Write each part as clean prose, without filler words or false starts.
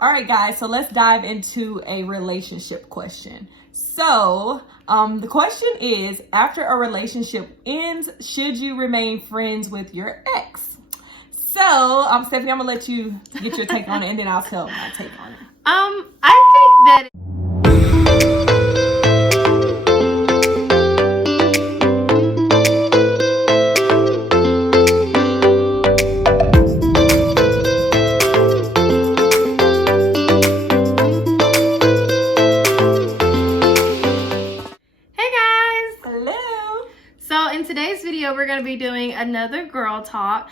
All right, guys, so let's dive into a relationship question. So, the question is, after a relationship ends, should you remain friends with your ex? So, Stephanie, I'm gonna let you get your take on it, and then I'll tell my take on it. I think that in today's video, we're going to be doing another girl talk.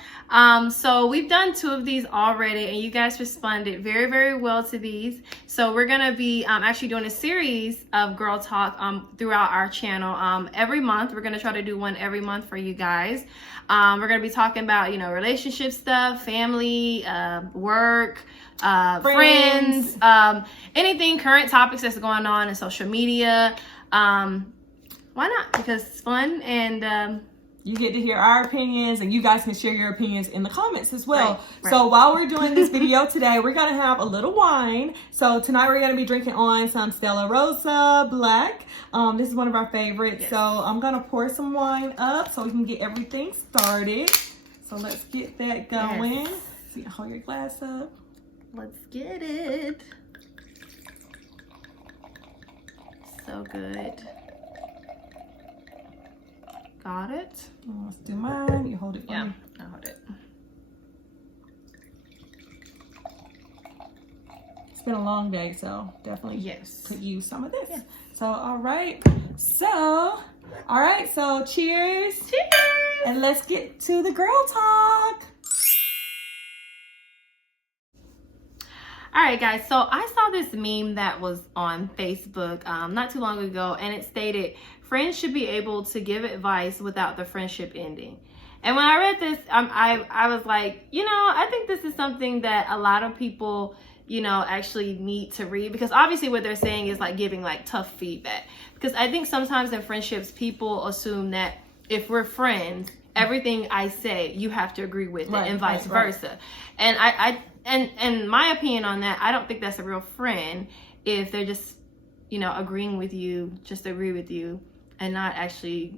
So we've done 2 of these already, and you guys responded very, very well to these. So we're going to be actually doing a series of girl talk throughout our channel. Every month, we're going to try to do one every month for you guys. We're going to be talking about, relationship stuff, family, work, friends, anything, current topics that's going on in social media. Why not? Because it's fun, and you get to hear our opinions, and you guys can share your opinions in the comments as well. Right. So while we're doing this video today, we're going to have a little wine. So tonight we're going to be drinking on some Stella Rosa Black. This is one of our favorites. Yes. So I'm going to pour some wine up so we can get everything started. So let's get that going. Yes. So you hold your glass up. Let's get it. So good. Got it. Let's do mine. You hold it for me. I'll hold it. It's been a long day, so definitely could use some of this. Yes. So, all right. So, cheers. Cheers. And let's get to the girl talk. All right, guys. So I saw this meme that was on Facebook not too long ago, and it stated, friends should be able to give advice without the friendship ending. And when I read this, I was like, I think this is something that a lot of people, actually need to read, because obviously what they're saying is like giving like tough feedback. Because I think sometimes in friendships, people assume that if we're friends, everything I say, you have to agree with it, and vice versa. And and my opinion on that, I don't think that's a real friend if they're just, agreeing with you, just to agree with you, and not actually,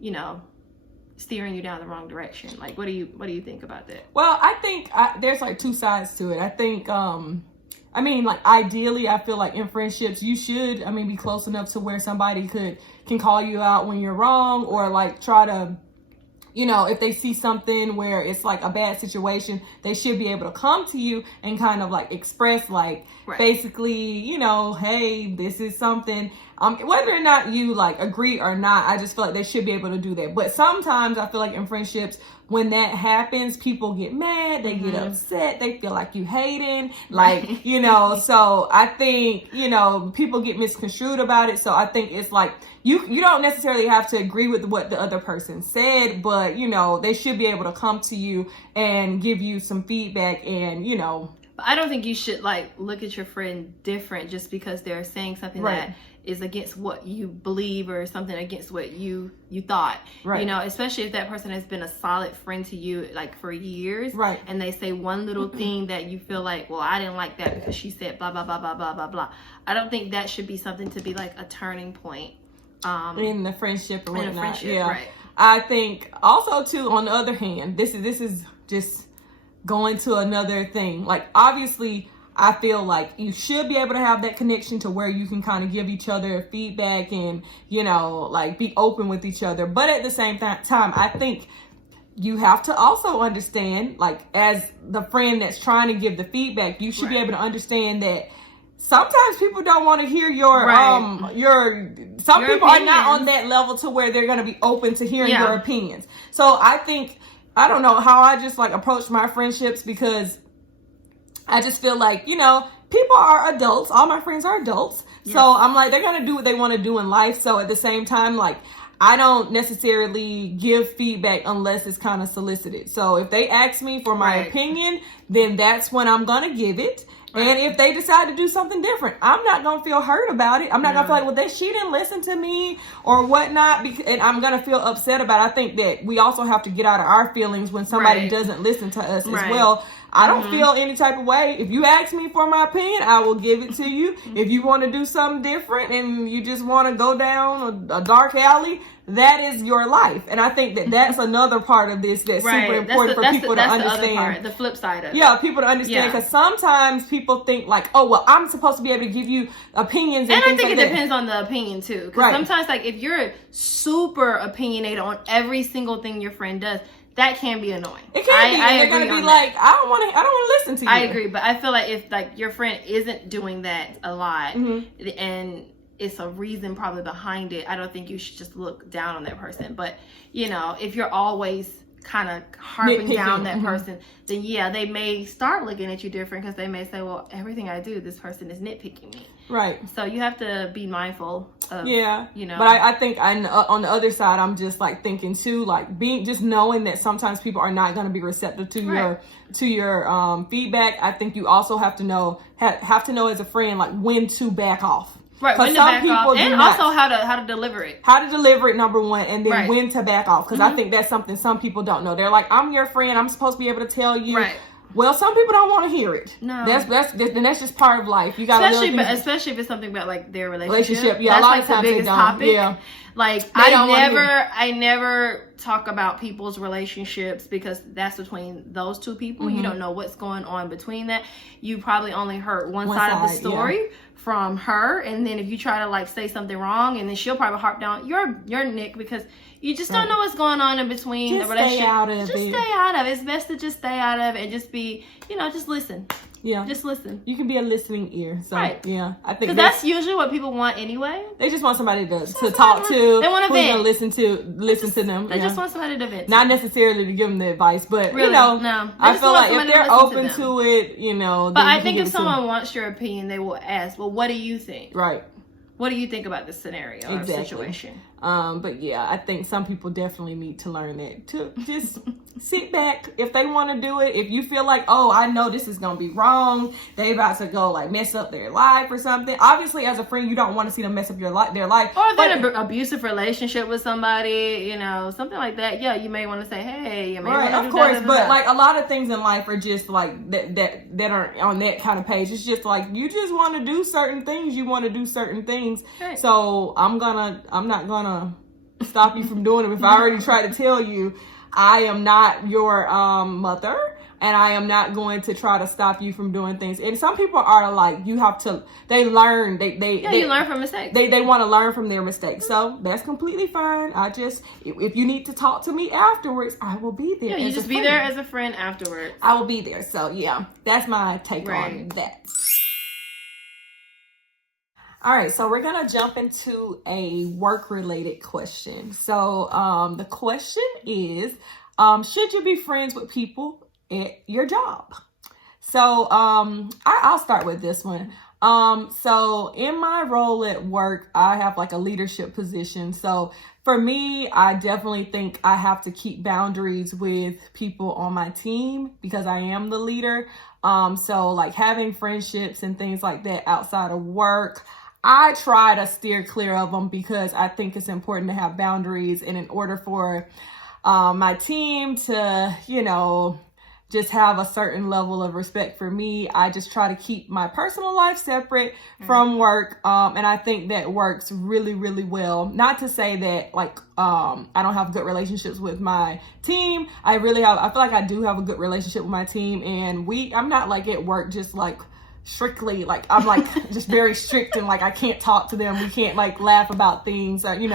steering you down the wrong direction. Like, what do you think about that? Well, I think there's like 2 sides to it. I think, ideally, I feel like in friendships, you should, be close enough to where somebody can call you out when you're wrong, or like try to, if they see something where it's like a bad situation, they should be able to come to you and kind of like express like, basically, hey, this is something, whether or not you like agree or not, I just feel like they should be able to do that. But sometimes I feel like in friendships, when that happens, people get mad, they get upset, they feel like you hating, like, so I think, people get misconstrued about it. So I think it's like, you don't necessarily have to agree with what the other person said, but, they should be able to come to you and give you some feedback and, But I don't think you should like look at your friend different just because they're saying something that is against what you believe or something against what you thought. Especially if that person has been a solid friend to you like for years. And they say one little thing that you feel like, well, I didn't like that because she said blah blah blah blah blah blah blah. I don't think that should be something to be like a turning point. In the friendship or whatnot. In a friendship, right. I think also too, on the other hand, this is just going to another thing. Like, obviously, I feel like you should be able to have that connection to where you can kind of give each other feedback and, like be open with each other. But at the same time, I think you have to also understand, like, as the friend that's trying to give the feedback, you should be able to understand that sometimes people don't want to hear your people are not on that level to where they're going to be open to hearing your opinions. So I think, I don't know how I just like approach my friendships, because I just feel like, people are adults. All my friends are adults. So I'm like, they're going to do what they want to do in life. So at the same time, like, I don't necessarily give feedback unless it's kind of solicited. So if they ask me for my opinion, then that's when I'm going to give it. And if they decide to do something different, I'm not going to feel hurt about it. I'm not going to feel like, well, she didn't listen to me or whatnot. And I'm going to feel upset about it. I think that we also have to get out of our feelings when somebody doesn't listen to us as well. I don't feel any type of way. If you ask me for my opinion, I will give it to you. If you want to do something different and you just want to go down a dark alley, that is your life. And I think that that's another part of this that's super important for people to understand. The other part, the flip side of it. Yeah, people to understand, because sometimes people think like, oh, well, I'm supposed to be able to give you opinions. And I think it depends on the opinion too. Because sometimes, like, if you're super opinionated on every single thing your friend does, that can be annoying. It can be. And they're going to be like, I don't want to listen to you. I agree. But I feel like if like your friend isn't doing that a lot and it's a reason probably behind it, I don't think you should just look down on that person. But, you know, if you're always kind of harping down that person, then yeah, they may start looking at you different, because they may say, well, everything I do, this person is nitpicking me. Right. So you have to be mindful of, you know. But I think on the other side, I'm just like thinking too, like just knowing that sometimes people are not going to be receptive to your feedback. I think you also have to know as a friend, like, when to back off. Right, when to back off, and also how to deliver it. How to deliver it, number one, and then when to back off. Because I think that's something some people don't know. They're like, I'm your friend, I'm supposed to be able to tell you. Right. Well, some people don't want to hear it. No, that's just part of life. You got especially if it's something about like their relationship. Yeah, that's a lot like of times the biggest topic. Yeah. Like I never talk about people's relationships, because that's between those two people. You don't know what's going on between that. You probably only heard one side of the story from her, and then if you try to like say something wrong, and then she'll probably harp down your Nick, because you just don't know what's going on in between the relationship. Stay out of it. It's best to just stay out of it and just be, just listen. Yeah. Just listen. You can be a listening ear. So, yeah. I think that's usually what people want anyway. They just want somebody to talk to. They want to vent. Listen to them. They just want somebody to vent. Not necessarily to give them the advice, but, really, no. I feel like if they're open to it, But I think if someone wants your opinion, they will ask, well, what do you think? Right. What do you think about this scenario or situation? But yeah, I think some people definitely need to learn that, to just sit back. If they want to do it, if you feel like, oh, I know this is going to be wrong, they about to go like mess up their life or something. Obviously, as a friend, you don't want to see them mess up their life. Or if they're in an abusive relationship with somebody, something like that. Yeah, you may want to say, hey, you may want to do that. Of course, but like a lot of things in life are just like that aren't on that kind of page. It's just like, you just want to do certain things. You want to do certain things. Right. So I'm not gonna stop you from doing it. If I already tried to tell you, I am not your mother, and I am not going to try to stop you from doing things. And some people are like, you learn. You learn from mistakes. They want to learn from their mistakes. So that's completely fine. If you need to talk to me afterwards, I will be there. Yeah, you just be there as a friend afterwards. I will be there. So yeah, that's my take on that. All right, so we're going to jump into a work-related question. So the question is, should you be friends with people at your job? So I'll start with this one. So in my role at work, I have like a leadership position. So for me, I definitely think I have to keep boundaries with people on my team, because I am the leader. So like having friendships and things like that outside of work, I try to steer clear of them, because I think it's important to have boundaries. And in order for my team to, just have a certain level of respect for me, I just try to keep my personal life separate from work. And I think that works really, really well. Not to say that like I don't have good relationships with my team. I feel like I do have a good relationship with my team. And I'm not like at work just like strictly, like I'm like just very strict, and like I can't talk to them. We can't like laugh about things, or we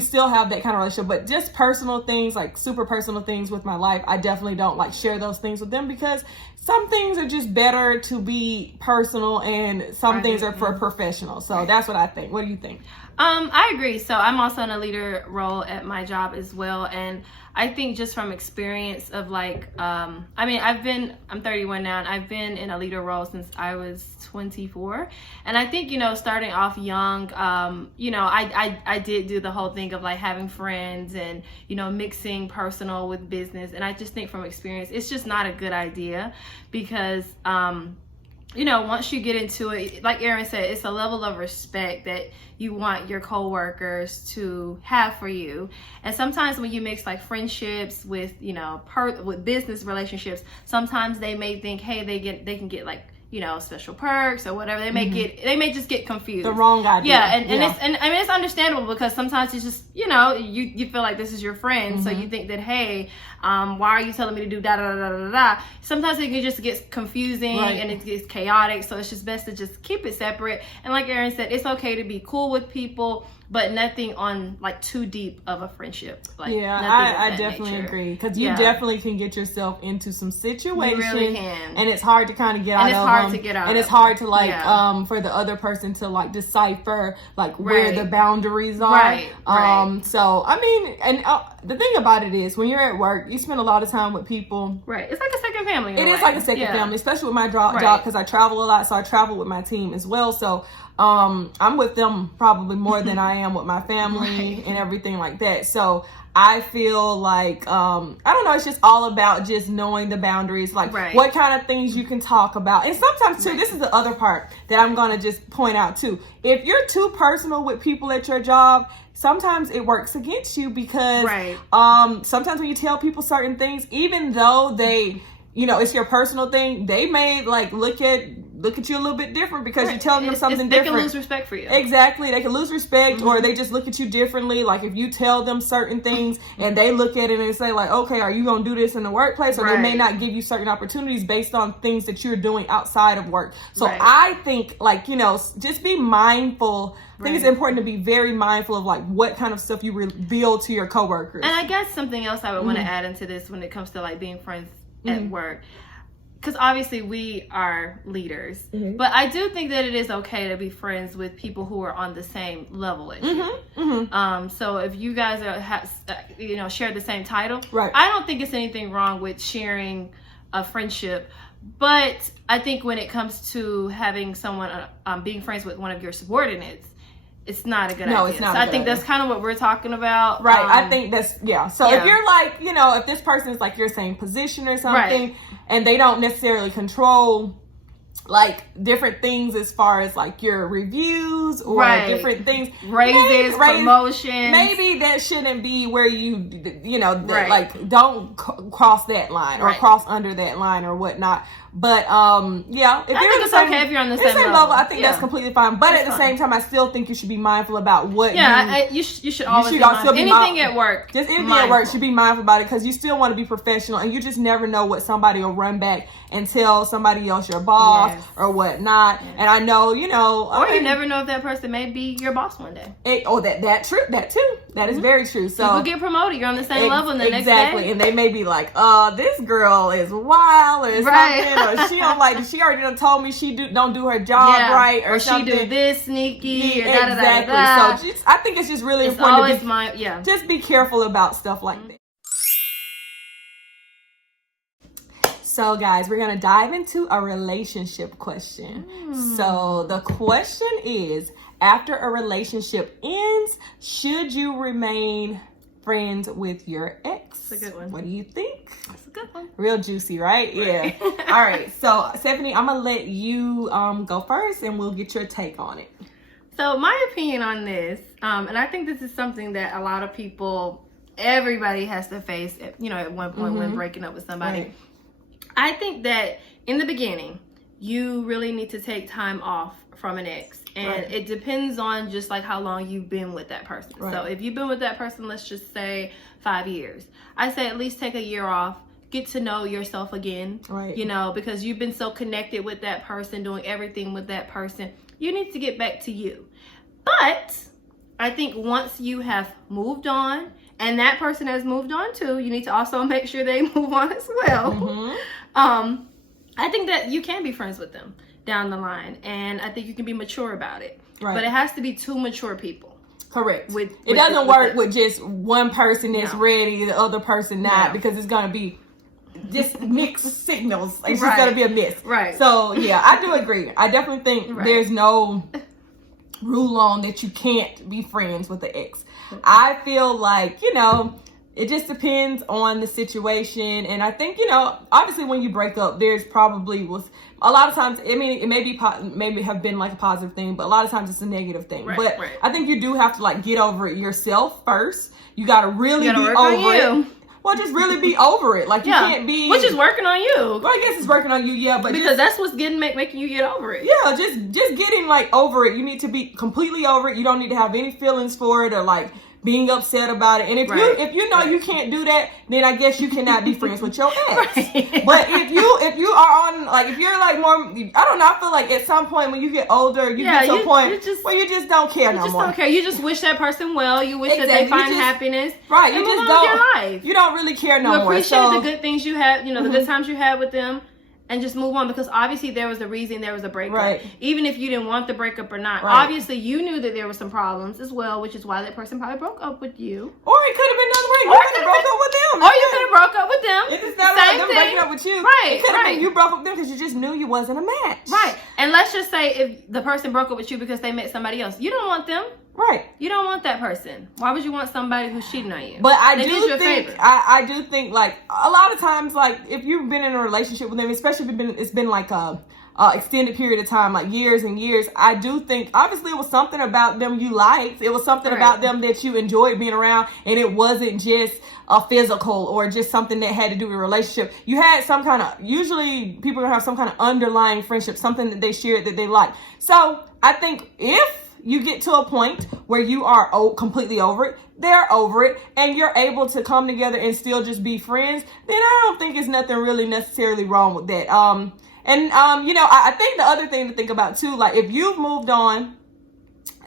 still have that kind of relationship, but just personal things, like super personal things with my life, I definitely don't like share those things with them, because some things are just better to be personal and some things are for professional. So that's what I think. What do you think? I agree. So I'm also in a leader role at my job as well. And I think just from experience of like, I'm 31 now, and I've been in a leader role since I was 24. And I think, starting off young, I did do the whole thing of like having friends and, mixing personal with business. And I just think from experience, it's just not a good idea, because, you know, once you get into it, like Erin said, it's a level of respect that you want your coworkers to have for you. And sometimes when you mix like friendships with, you know, with business relationships, sometimes they may think, hey, they can get like, you know, special perks or whatever. They may just get confused. The wrong idea. Yeah, and I mean, it's understandable because sometimes it's just, you know, you feel like this is your friend, so you think that, hey, why are you telling me to do da da da da da da? Sometimes it can just get confusing and it gets chaotic, so it's just best to just keep it separate. And like Erin said, it's okay to be cool with people, but nothing on like too deep of a friendship. Like, I definitely agree, because you definitely can get yourself into some situations, you really can. And it's hard to kind of get out of them. And it's hard to get out, and it's hard to like for the other person to like decipher like where the boundaries are. So I mean, and the thing about it is, when you're at work, you spend a lot of time with people. Right, it's like a second family. It is like a second family, especially with my job, because I travel a lot, so I travel with my team as well. So I'm with them probably more than I am with my family and everything like that. So I feel like, I don't know, it's just all about just knowing the boundaries, like what kind of things you can talk about. And sometimes too, this is the other part that I'm going to just point out too. If you're too personal with people at your job, sometimes it works against you, because sometimes when you tell people certain things, even though they, you know, it's your personal thing, they may like look at you a little bit different because you're telling them something different. They can lose respect for you. Exactly. They can lose respect, or they just look at you differently. Like if you tell them certain things and they look at it and say like, okay, are you going to do this in the workplace? Or they may not give you certain opportunities based on things that you're doing outside of work. So I think like, you know, just be mindful. I think it's important to be very mindful of like what kind of stuff you reveal to your coworkers. And I guess something else I would want to add into this when it comes to like being friends at work, because obviously we are leaders, but I do think that it is okay to be friends with people who are on the same level as you. So if you guys are share the same title, I don't think it's anything wrong with sharing a friendship. But I think when it comes to having someone being friends with one of your subordinates, it's not a good idea. No, it's not. So I think that's kind of what we're talking about. Right. I think that's, So if you're like, you know, if this person is like your same position or something, and they don't necessarily control like different things as far as like your reviews or different things, raises, promotions, maybe that shouldn't be where you know, like don't cross that line or cross under that line or whatnot. But if I think it's okay if you're on the same level. I think that's completely fine. But at the same time, I still think you should be mindful about what you should always be mindful. Anything at work, just anything at work, should be mindful about it, because you still want to be professional, and you just never know what somebody will run back and tell somebody else, your boss or whatnot. And I know, you know, or you never know if that person may be your boss one day. That too. That is very true. So people get promoted. You're on the same level, and the next day, and they may be like, this girl is wild or something. Or she don't like. She already done told me she don't do her job right, or she do this sneaky. Or exactly. So I think it's just really important to just be careful about stuff like that. So guys, we're gonna dive into a relationship question. So the question is: after a relationship ends, should you remain friends with your ex? That's a good one. What do you think? That's a good one. Real juicy, right? Yeah. All right. So Stephanie, I'm gonna let you go first, and we'll get your take on it. So my opinion on this, and I think this is something that a lot of people, everybody has to face, you know, at one point when breaking up with somebody. I think that in the beginning, you really need to take time off from an ex, and it depends on just like how long you've been with that person. So if you've been with that person, let's just say 5 years, I say at least take a year off, get to know yourself again, you know, because you've been so connected with that person, doing everything with that person, you need to get back to you. But I think once you have moved on and that person has moved on too, you need to also make sure they move on as well. I think that you can be friends with them down the line, and I think you can be mature about it. But it has to be two mature people. Correct. It doesn't work with just one person that's ready, the other person not, because it's gonna be just mixed signals. It's just gonna be a mess. So yeah, I do agree. I definitely think there's no rule on that you can't be friends with the ex. I feel like, you know, it just depends on the situation. And I think, you know, obviously when you break up, there's probably was a lot of times, I mean, it may be maybe have been like a positive thing, but a lot of times it's a negative thing. Right, but right. I think you do have to like get over it yourself first. You got to really You gotta be work on over you. it. Well, just really be over it. Like, you can't be... Which is working on you. Well, I guess it's working on you, yeah, but because that's what's making you get over it. Yeah, just getting, like, over it. You need to be completely over it. You don't need to have any feelings for it or, like, being upset about it. And if you know you can't do that, then I guess you cannot be friends with your ex. Right. But if you are on, like, if you're, like, more... I don't know, I feel like at some point when you get older, you get to a point where you just don't care no more. You just don't care. You just wish that person well. You wish that they find happiness. Right. You just move on don't. with your life. You don't really care no more. You appreciate the good things you had, the good times you had with them. And just move on, because obviously there was a reason there was a breakup. Right. Even if you didn't want the breakup or not. Right. Obviously you knew that there were some problems as well, which is why that person probably broke up with you. Or it could have been another way. You could have broke up with them. Or you could have broke up with them. If it's not about them breaking up with you. Right. It could have been you broke up with them because you just knew you wasn't a match. Right. And let's just say if the person broke up with you because they met somebody else. You don't want them. Right. You don't want that person. Why would you want somebody who's cheating on you? But I do think like a lot of times, like if you've been in a relationship with them, especially if it's been like a extended period of time, like years and years, I do think obviously it was something about them you liked. It was something about them that you enjoyed being around, and it wasn't just a physical or just something that had to do with a relationship. You had some kind of, usually people are gonna have some kind of underlying friendship, something that they shared that they like. So I think if you get to a point where you are completely over it, they're over it, and you're able to come together and still just be friends, then I don't think it's nothing really necessarily wrong with that. I think the other thing to think about too, like if you've moved on,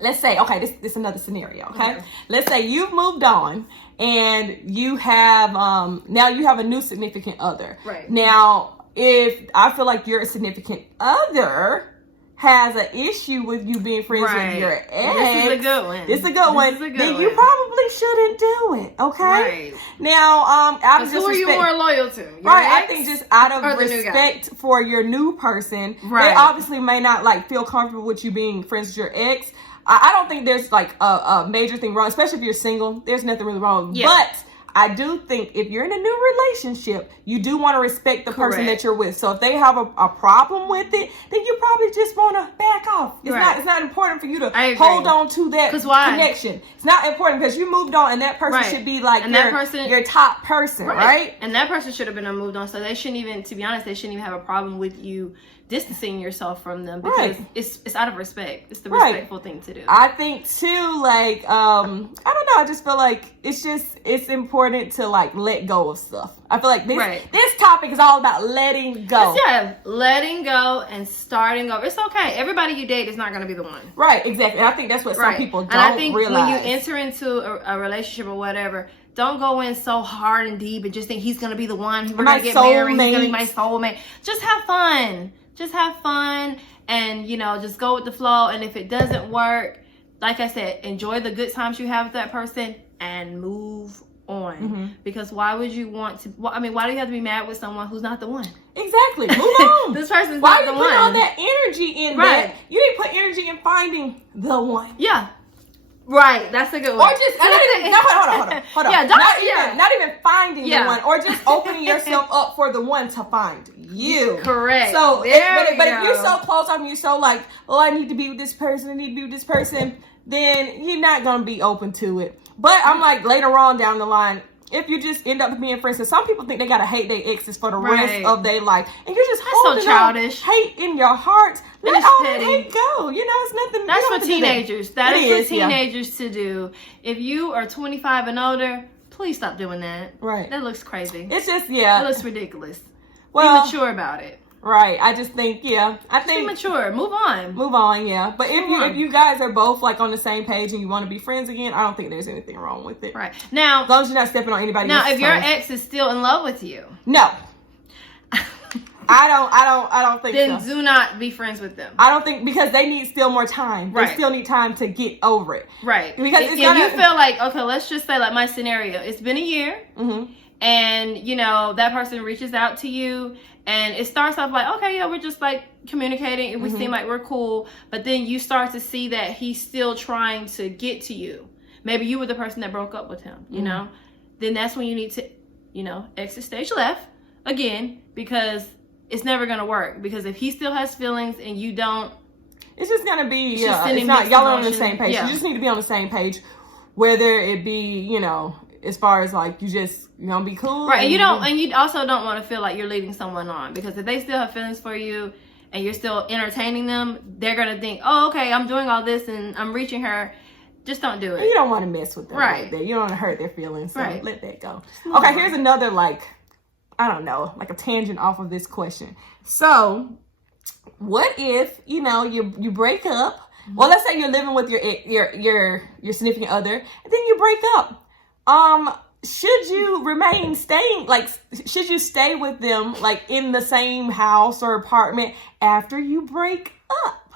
let's say, okay, this is another scenario, okay? Let's say you've moved on and you have, now you have a new significant other. Right. Now, if I feel like your significant other has an issue with you being friends with your ex. This is a good one. Then you probably shouldn't do it. Okay. Right. Now, out of who are you more loyal to? I think just out of respect for your new person, they obviously may not like feel comfortable with you being friends with your ex. I don't think there's like a major thing wrong, especially if you're single. There's nothing really wrong. Yeah. But I do think if you're in a new relationship, you do want to respect the person that you're with. So if they have a problem with it, then you probably just want to back off. It's not important for you to hold on to that connection. It's not important because you moved on, and that person should be like your top person, right? And that person should have been moved on. So they shouldn't even, to be honest, they shouldn't even have a problem with you distancing yourself from them, because it's out of respect. It's the respectful thing to do. I think too, like I don't know, I just feel like it's important to like let go of stuff. I feel like this topic is all about letting go. Letting go and starting over. It's okay. Everybody you date is not going to be the one. Right, exactly. And I think that's what some people don't realize. And I think when you enter into a relationship or whatever, don't go in so hard and deep and just think he's going to be the one. We're going to get married. He's going to be my soulmate. Just have fun. And, just go with the flow. And if it doesn't work, like I said, enjoy the good times you have with that person and move on. Because why would you want to, why do you have to be mad with someone who's not the one? Exactly. Move on. This person's not the one. Why you put all that energy in that? You need to put energy in finding the one. Yeah. Right, that's a good one. Or just hold on. Yeah, not even finding the one, or just opening yourself up for the one to find you. Correct. So, but if you're so close, you're so like, I need to be with this person, then you're not gonna be open to it. But I'm like later on down the line, if you just end up being friends, some people think they gotta hate their exes for the rest of their life, and you're just holding childish hate in your heart. Let all that hate go. It's nothing. That's for teenagers. That is for teenagers to do. If you are 25 and older, please stop doing that. Right. That looks crazy. It's just it looks ridiculous. Well, be mature about it. Right. I just think be mature. Move on. Yeah. But if you guys are both like on the same page and you want to be friends again, I don't think there's anything wrong with it. Right. Now, as long as you're not stepping on anybody else's toes. Now, if your ex is still in love with you, no. I don't think then so. Do not be friends with them. I don't think, because they need still more time. They still need time to get over it. Right. Because if you feel like, okay, let's just say like my scenario, it's been a year, and that person reaches out to you, and it starts off like, okay, yeah, we're just like communicating, and we seem like we're cool, but then you start to see that he's still trying to get to you. Maybe you were the person that broke up with him, you know? Then that's when you need to, exit stage left again, because it's never gonna work, because if he still has feelings and you don't, it's just gonna be just it's sending not mixed y'all are on the emotions. same page. Yeah. You just need to be on the same page, whether it be, you know, as far as like you're gonna be cool, right? And you also don't want to feel like you're leading someone on, because if they still have feelings for you and you're still entertaining them, they're gonna think, oh, okay, I'm doing all this and I'm reaching her. Just don't do it. You don't want to mess with them Right. like that. You don't want to hurt their feelings. So Right. let that go. Okay, here's another, like, I don't know, like a tangent off of this question. So, what if, you know, you break up? Well, let's say you're living with your significant other, and then you break up. Should you remain staying, like, should you stay with them, like, in the same house or apartment after you break up?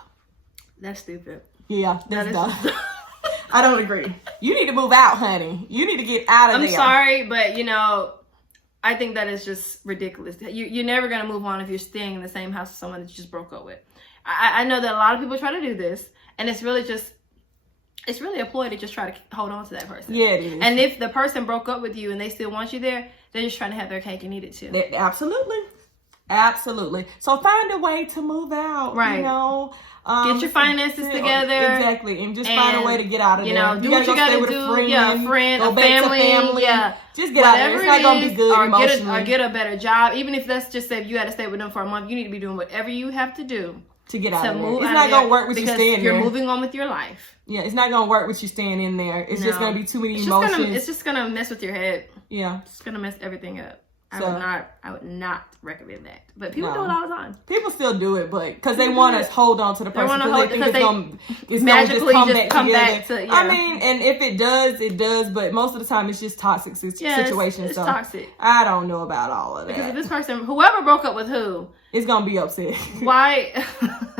That's stupid. Yeah, that's That dumb. I don't agree. You need to move out, honey. You need to get out of there. I'm sorry, but you know, I think that is just ridiculous. You're never gonna move on if you're staying in the same house with someone that you just broke up with. I know that a lot of people try to do this, and it's really a ploy to just try to hold on to that person. Yeah, it is. And if the person broke up with you and they still want you there, they're just trying to have their cake and eat it too. Absolutely. So find a way to move out. Right. You know, get your finances together. Exactly, and just find a way to get out of there. You know, do what you gotta do. A friend, go a back to family. Yeah, just get out of there. It's not gonna be good emotionally. Or get a better job. Even if that's just say you got to stay with them for a month, you need to be doing whatever you have to do to get out of there. Move it's out not gonna work with you staying there. You're moving on with your life. Yeah, it's not gonna work with you staying in there. It's just gonna be too many emotions. It's just gonna mess with your head. Yeah, it's gonna mess everything up. I would not recommend that. But people do it all the time. People still do it, but because they want to hold on to the person, because they think it's magically just come back to. Yeah. I mean, and if it does, it does. But most of the time, it's just toxic situations. It's toxic. I don't know about all of that. Because if this person, whoever broke up with who, it's gonna be upset. Why?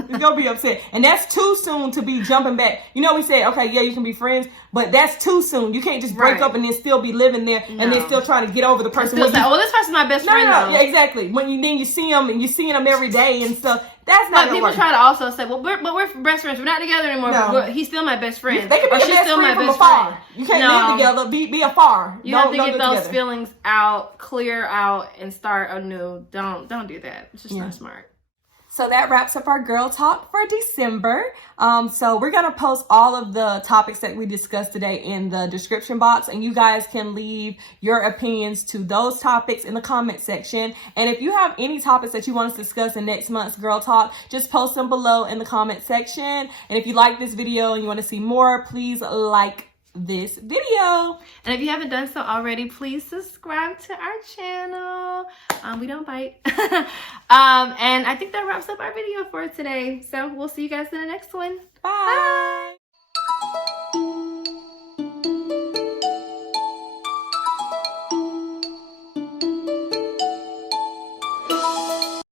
It's gonna be upset, and that's too soon to be jumping back. You know, we said, okay, yeah, you can be friends, but that's too soon. You can't just break up and then still be living there, and then still trying to get over the person. Well, this person's my best friend. No, yeah, exactly. When you see them and you're seeing them every day and stuff, that's not. But people try to also say, well, we're best friends. We're not together anymore. No. But he's still my best friend. They can be your best friend from afar. You can't live together. Be afar. You have to get those feelings out, clear out, and start anew. Don't do that. It's just not smart. So that wraps up our girl talk for December. So we're going to post all of the topics that we discussed today in the description box, and you guys can leave your opinions to those topics in the comment section. And if you have any topics that you want us to discuss in next month's girl talk, just post them below in the comment section. And if you like this video and you want to see more, please like this video. And if you haven't done so already, please subscribe to our channel. We don't bite. And I think that wraps up our video for today. So we'll see you guys in the next one. Bye.